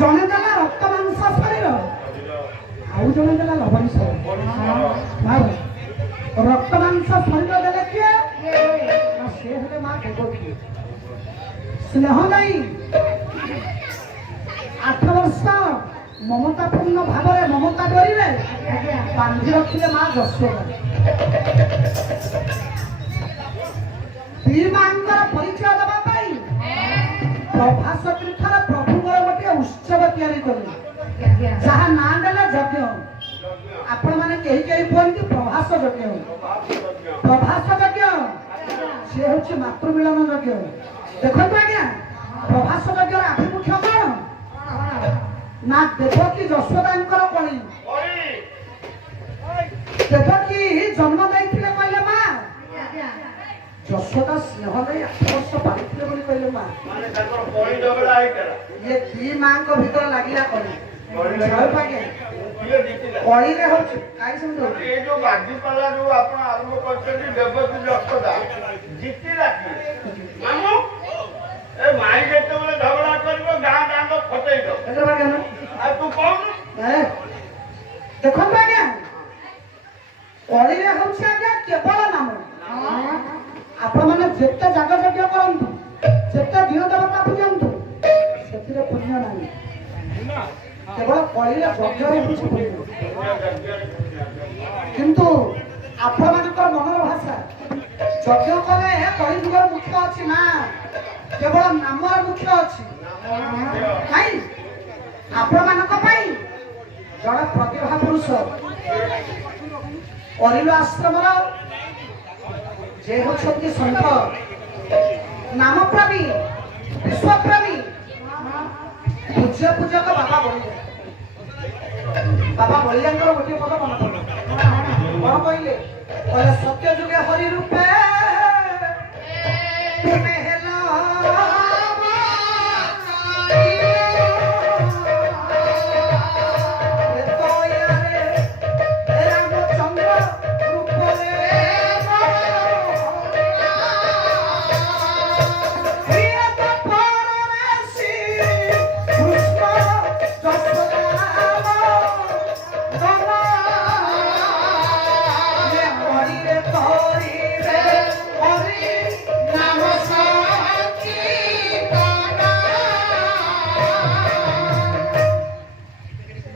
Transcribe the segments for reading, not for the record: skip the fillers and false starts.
ଜଣେ ଦେଲା ରକ୍ତ ମାଂସ ଶରୀର, ଆଉ ଜଣେ ଦେଲା ଲବଣୀ ଶରୀର। ରକ୍ତ ମାଂସ ଶରୀର ଦେଲେ କିଏ? ସେ ହେଲେ ମା ଦେବକୀ। ସ୍ନେହ ଦେଇ 8 ବର୍ଷ ମମତାପୂର୍ଣ୍ଣ ଭାବରେ ମମତା ଡୋରିରେ ବାନ୍ଧି ରଖିଲେ ମା ଯଶୋଦା। ମାଙ୍କର ପରିଚୟ ଦେବା ପାଇଁ ପ୍ରଭାସ ତୀର୍ଥରେ ପ୍ରଭୁଙ୍କର ଗୋଟିଏ ଉତ୍ସବ ତିଆରି କଲେ, ଯାହା ନାଁ ଦେଲେ ଯଜ୍ଞ। ଆପଣ ମାନେ କେହି କେହି କୁହନ୍ତି ପ୍ରଭାସ ଯଜ୍ଞ। ପ୍ରଭାସ ଯଜ୍ଞ ସେ ହେଉଛି ମାତୃମିଳନ ଯଜ୍ଞ। ଦେଖନ୍ତୁ ଆଜ୍ଞା, ପ୍ରଭାସ ଯଜ୍ଞର ଆଭିମୁଖ୍ୟ କଣ ନା ଦେବକୀ ଯଶୋଦାଙ୍କର କଳି। ଦେବକୀ ଜନ୍ମ ଦେଇଥିଲେ କହିଲେ ମା, ଯଶୋଦା ସ୍ନେହ ଦେଇ 8 ବର୍ଷ ପାଳିଥିଲେ ବୋଲି କହିଲେ ମା। ଇଏ ଦି ମାଙ୍କ ଭିତରେ ଲାଗିଲା କଳି। କଳିରେ ହଉଛି କାହିଁ ଶୁଣୁ ଏ ଯୋଉ ବାଦିପାଲା ଯୋଉ ଆପଣ ଆରମ୍ଭ କରିଛନ୍ତି ଦେବକୀ ଯଶୋଦା ଜିତିଲା କି ମାମୁ? ଏ ମାଇ ଯେତେବେଳେ ଝଗଡା କରିବ ଗାଁ ଗାଁକ ଫଟେଇ ଦବ। ଆଉ ତୁ କହୁନୁ ଦେଖନ୍ତୁ ଆଜ୍ଞା, କଳିରେ ହଉଛି ଆଜ୍ଞା କେବଳ ନାମ। ଆପଣ ମାନେ ଯେତେ ଜାଗ ଯଜ୍ଞ କରନ୍ତୁ, ଯେତେ ଦିଅ ଦେବତା ପୂଜନ୍ତୁ, ସେଥିରେ ପୁଣ୍ୟ ନାହିଁ। କେବଳ କଳିରେ ଯଜ୍ଞରେ ହଉଛି ପୁଣ୍ୟ। କିନ୍ତୁ ଆପଣମାନଙ୍କର ମନର ଭାଷା, ଯଜ୍ଞ କଲେ କଳି ଯୁଗର ମୁଖ୍ୟ ଅଛି ନା, କେବଳ ନାମର ମୁଖ୍ୟ ଅଛି। ନାଇଁ, ଆପଣମାନଙ୍କ ପାଇଁ ଜଣେ ପ୍ରତିଭା ପୁରୁଷ ଅରିଲ ଆଶ୍ରମର ଯେ ହେଉଛନ୍ତି ସନ୍ଥ, ନାମପ୍ରେମୀ, ବିଶ୍ୱପ୍ରେମୀ, ପୂଜ୍ୟ ପୂଜକ ବାବା ବଳିଆ। ବାବା ବଳିଆଙ୍କର ଗୋଟିଏ ପଦ ମନେ ପଡେ। କଣ କହିଲେ? କହିଲେ ସତ୍ୟ ଯୁଗେ ହରି ରୂପେ ତୁମେ ହେଲ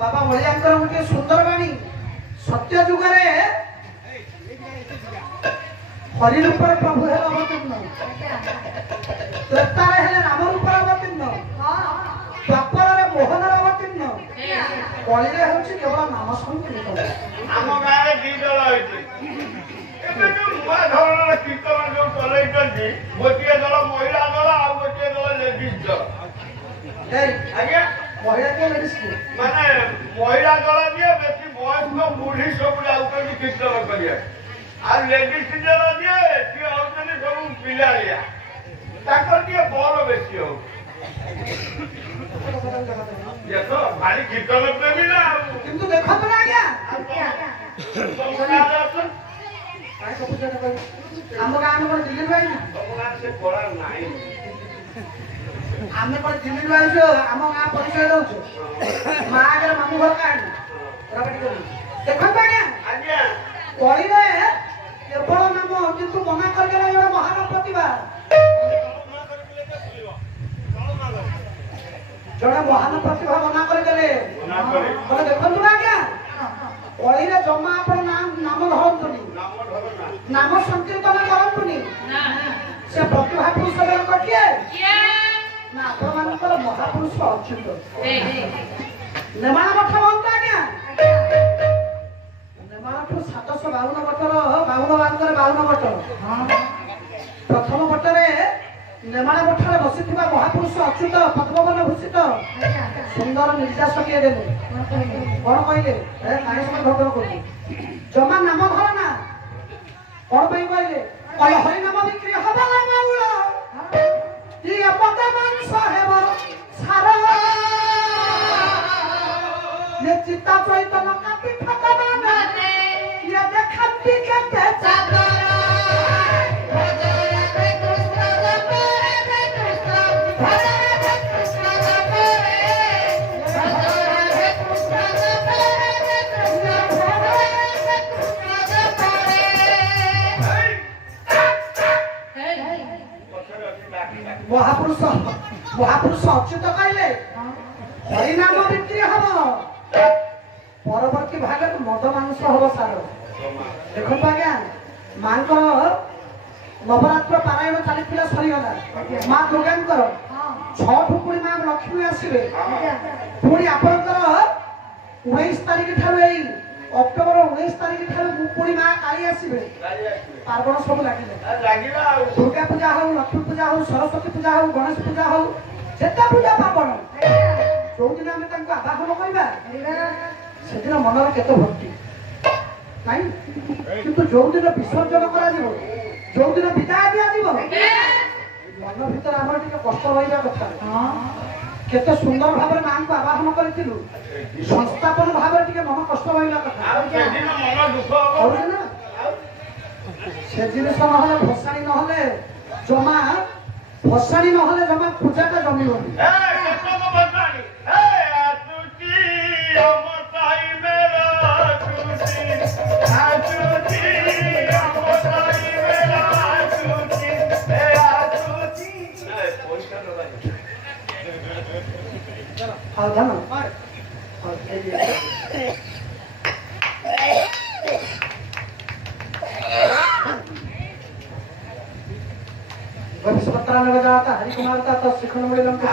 ବାବା ବଳିଆଙ୍କର ଗୋଟିଏ ସୁନ୍ଦର ବାଣୀ। ସତ୍ୟ ଯୁଗରେ ହରି ରୂପରେ ପ୍ରଭୁ ହେଲେ ଅବତୀର୍ଣ୍ଣ, ତ୍ରେତାରେ ହେଲେ ରାମ ରୂପରେ ଅବତୀର୍ଣ୍ଣ, ଦ୍ୱାପରରେ ମୋହନରେ ଅବତୀର୍ଣ୍ଣ, କଳିରେ ହେଉଛି କେବଳ ନାମ ସଂକୀର୍ତ୍ତନ। ଆମ ଗାଁରେ 2 ଦଳ ହେଇଛି। ଏବେ ଯୋଉ ନୂଆ ଧରଣର କୀର୍ତ୍ତନ ଯୋଉ ଚଲେଇଛନ୍ତି, ଗୋଟିଏ ଦଳ ମହିଳା ଦଳ ଆଉ ଗୋଟିଏ ଦଳ ଲେଡିଜ ଦଳ। ଆଜ୍ଞା, ମହିଳା କିଏ ଲେଡିଜ କିଏ? ମାନେ ମହିଳା ଦଳ ଯିଏ ବେଶୀ ବୟସ୍କ ବୁଢୀ ସବୁ ଯାଉଛନ୍ତି କୀର୍ତ୍ତନ କରିବାକୁ, ଆଉ ଲେଡିଜ ଦଳ ଯିଏ ସିଏ ହଉଛନ୍ତି ସବୁ ପିଲାଳିଆ, ତାଙ୍କର ଟିକେ ବଳ ବେଶୀ ହଉଛି। ଦେଖ ଭାରି କୀର୍ତ୍ତନ ପ୍ରେମୀ ନା। କିନ୍ତୁ ଦେଖନ୍ତୁ ନା ଆଜ୍ଞା, ଆମ ଗାଁରେ କଣ ଦିଲ୍ଲୀ ଭାଇ ନା? ସେ କଳା ନାହିଁ। ଆମେ କଣ ଦିଲ୍ଲୀ ଆଇଛୁ ଆମ ଗାଁ ପରିଚୟ ଦଉଛୁ? ମା ଆଗରେ ମାମୁଁ ଘର କାଢି ଦେଖନ୍ତୁ ଆଜ୍ଞା, କଳିରେ କେବଳ ନାମ, କିନ୍ତୁ ମନା କରିଦେଲା ଜଣେ ମହାନ ପ୍ରତିଭା। ଜଣେ ମହାନ ପ୍ରତିଭା ମନା କରିଦେଲେ। ଦେଖନ୍ତୁ ନା ଆଜ୍ଞା, କଳିରେ ଜମା ଆପଣ ନାମ ଧରନ୍ତୁନି, ନାମ ସଂକୀର୍ତ୍ତନ କରନ୍ତୁନି। ସେ ପ୍ରତିଭା ପୁରୁଷ ଜଣକ କିଏ ନା ଆପଣମାନଙ୍କର ମହାପୁରୁଷ ଅଚ୍ୟୁତ ନେମାଳ ମଠ ବନ୍ଦ ଆଜ୍ଞା। ନେମାଳଠୁ 752 ମଠର 52 ବାଙ୍କରେ 52 ମଠ। ପ୍ରଥମ ମଠରେ ନେମାଳ ମଠରେ ବସିଥିବା ମହାପୁରୁଷ ଅଚ୍ୟୁତ ପଦ୍ମବନ ଭୂଷିତ ସୁନ୍ଦର ନିର୍ଦ୍ଦେଶଟିଏ ଦେଲେ। କଣ କହିଲେ? କାହିଁ ସମୟ ଭଦ୍ର କରୁଛୁ, ଜମା ନାମ ଧର ନା। କଣ ପାଇଁ କହିଲେ? କହିଲେ ହରି ନାମ ବିକ୍ରି ହବ ନା ବାଉଳ, ଇଏ ପଦ ମାଂସ ହେବ ସାର, ଇଏ ଚିତ୍ତା ଚୈତନ କାଟି ଠକମାନ, ଇଏ ଦେଖାନ୍ତି କେତେ ଚାଦର। ହରିନାମ ବିକ୍ରି ହବ, ପରବର୍ତ୍ତୀ ଭାଗରେ ମଦ ମାଂସ ହବ ସାର। ଦେଖନ୍ତୁ ଆଜ୍ଞା, ମାଙ୍କର ନବରାତ୍ର ପାରାୟଣ ଚାଲିଥିଲା, ସରିଗଲା। ମା ଦୁର୍ଗାଙ୍କର 6ଠୁ ପୁଣି ମା ଲକ୍ଷ୍ମୀ ଆସିବେ। ପୁଣି ଆପଣଙ୍କର 19 ତାରିଖ ଠାରୁ, ଏଇ ଅକ୍ଟୋବର 19 ତାରିଖ ଠାରୁ ପୁଣି ମା କାଳି ଆସିବେ। ପାର୍ବଣ ସବୁ ଲାଗିଲା। ଦୁର୍ଗା ପୂଜା ହଉ, ଲକ୍ଷ୍ମୀ ପୂଜା ହଉ, ସରସ୍ୱତୀ ପୂଜା ହଉ, ଗଣେଶ ପୂଜା ହଉ, ଯେତେ ପୂଜା ପାର୍ବଣ, ଯୋଉଦିନ ଆମେ ତାଙ୍କୁ ଆବାହନ କରିବା ସେଦିନ ମନରେ କେତେ ଭକ୍ତି ନାଇଁ। କିନ୍ତୁ ଯୋଉଦିନ ବିସର୍ଜନ କରାଯିବ, ଯୋଉଦିନ ବିଦାୟ ଦିଆଯିବ, ମନ ଭିତରେ ଆମର ଟିକେ କଷ୍ଟ ରହିବା କଥା। କେତେ ସୁନ୍ଦର ଭାବରେ ମାଙ୍କୁ ଆବାହନ କରିଥିଲୁ, ସଂସ୍ଥାପନ ଭାବରେ ଟିକେ ମନ କଷ୍ଟ ରହିବା କଥା। ହଉଛି ନା? ସେ ଜିନିଷ ନହେଲେ ଭସାଣି ନହେଲେ ଜମା, ଭସାଣି ନହେଲେ ଜମା ପୂଜାଟା ଜମିବନି। ସାବଧାନ। भविष्यपत्राने जाता हरिकुमार का तो शिखर मिलन के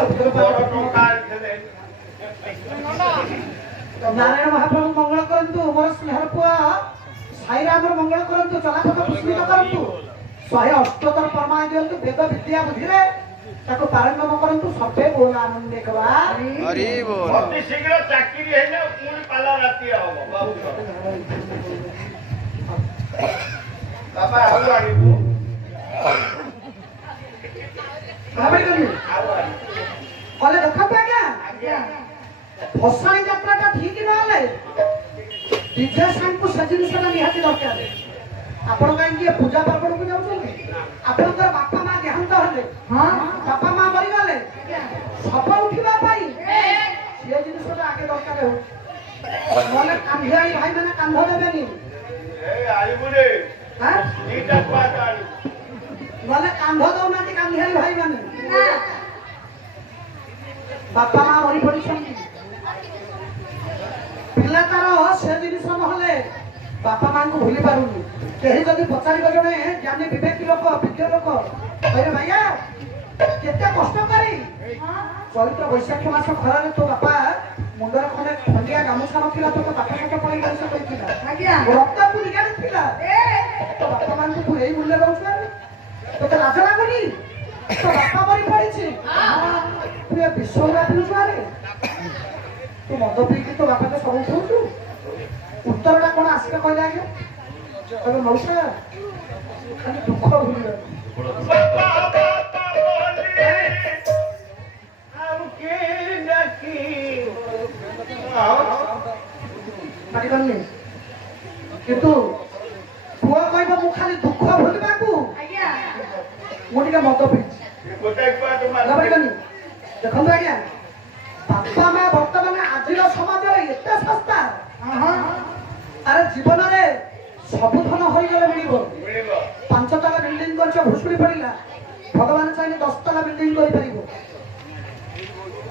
नारायण महाप्रभु मंगल करंतु, मोर स्नेहर पुआ साईराम मंगल करंतु, चलापथ पुष्पित करंतु, 178 परमाय दियंतु, वेद विद्या बुद्धि रे ताको पारंगम करंतु, सबे बोल आनंदे कवा हरि बोल। अति शीघ्र चाकरी हेले पूरी पाला राती हबो बाबू। बाबा आउ आइबो भाबे कनी कले देखा पे आज्ञा भसाणी यात्राटा ठीक नहले डीजे साइड को सजिन सदा निहाती दरकार। आपण काई पूजा पार्वण को जाउछन, आपण तर बापा मां देहांत हले, बापा मां मरि गले, सब उठिबा पाई से जिनिसटा आगे दरकार हो। मोले कांधियाई भाई माने कांध देबेनी ए आइबु रे। हां नीटा पाट आइ मोले कांध दउनाती कांधियाई भाई माने ना। बापा मां मरि पड़िछन, पिला तार से जिनिस नहले बापा मां को भूली पारुनी। केही जदि पचारि जणे ज्ञानी विवेकी लोक, विज्ञ लोक कहे भैया केते कष्ट करी चैत्र वैशाख मास खरा रे तो बापा मुंडर खने खंडिया गामुछा नथिला, तो पाठ साठ पढी गइस कहिथिला आज्ञा रक्त पुरी गाडी थिला तो बापा मां को एई मूल्य दउछन तो लाज लागुनी। तो बापा मरि पड़िछि तू ए विश्वरा पिलुछारे, तू मद पीकी तो बापा के सब उठौछु। उत्तरटा कोन आसिके कहले आगे तबे मौसा खाली दुख भूलियो आउ के डाकी पाटी करनी किंतु पुआ कहबो मु खाली दुख भूलिबाकू आज्ञा मु टिके मद पीछि गोटे पुआ तो मार करनी। देखंतु आज्ञा बापा मां वर्तमान आजिर समाज रे एते सस्ता। अरे जीवन रे सबु धन होई गले मिलिबो। 5 तला बिल्डिंग करछ भुसुड़ी पड़िला, भगवान चाहे 10 तला बिल्डिंग करि परिबो।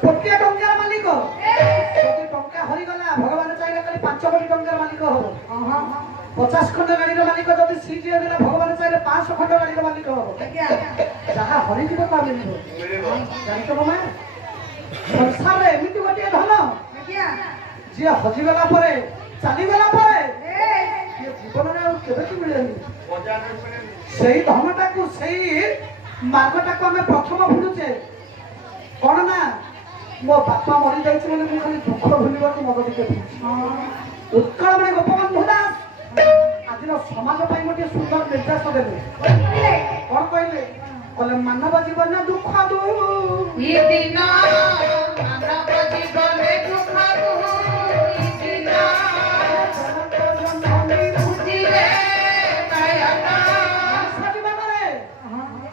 कोटी टंकार मालिक कोटी टंका होई गला, भगवान चाहे खाली 5 कोटी टंकार मालिक हो। 50 खंड गाड़ी रो मालिक जदि सीजी देला, भगवान चाहे 500 खंड गाड़ी रो मालिक हो। जहा हरि जीव का मिलिबो जानतो मामा। संसार रे एमिति गोटे धन जे हजि गला परे चाली गला परे ये जीवन रे केबे कि मिलेनी। सेही धनटा को सेही मार्गटा को हमें प्रथम भूलुचे कोन ना मो बापा मरि जाइछ माने मु खाली दुख भूलिबा को मद टिके उत्कल माने गोपबंधु दास आजिर समाज पई मोटे सुंदर निर्देश देले। कोन कहले कले मानव जीवन दुख दु ई दिन मानव जीवन दुख दु ई दिन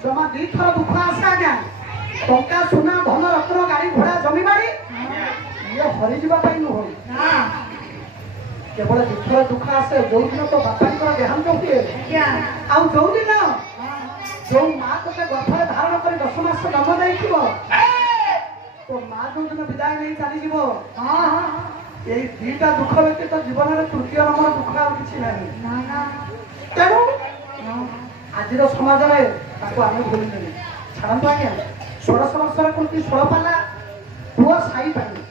जमा 2 थर दुख आसे आज्ञा। टंका सुना धन रत्न गाड़ी घोड़ा जमी बाड़ी ये हरि जीवा पाई न होई केवल 2 थर दुख आसे। जो दिन तो बापा देहांत हुए आउ जो दिन जो माँ तोते गर्भरे धारण कर 10 मास जन्म देइथिबो ତୋ ମା ଯୋଉଦିନ ବିଦାୟ ନେଇ ଚାଲିଯିବ ଏଇ ଦିଟା ଦୁଃଖ ବ୍ୟତୀତ ଜୀବନରେ ତୃତୀୟ ନମ୍ବର ଦୁଃଖ ଆଉ କିଛି ନାହିଁ। ତେଣୁ ଆଜିର ସମାଜରେ ତାକୁ ଆମେ ଭୁଲି ନେବୁ। ଛାଡ଼ନ୍ତୁ ଆଜ୍ଞା, 16 ବର୍ଷର କୁନ୍ତି 16 ପାଲା ପୁଅ ସାଇ ପାଣି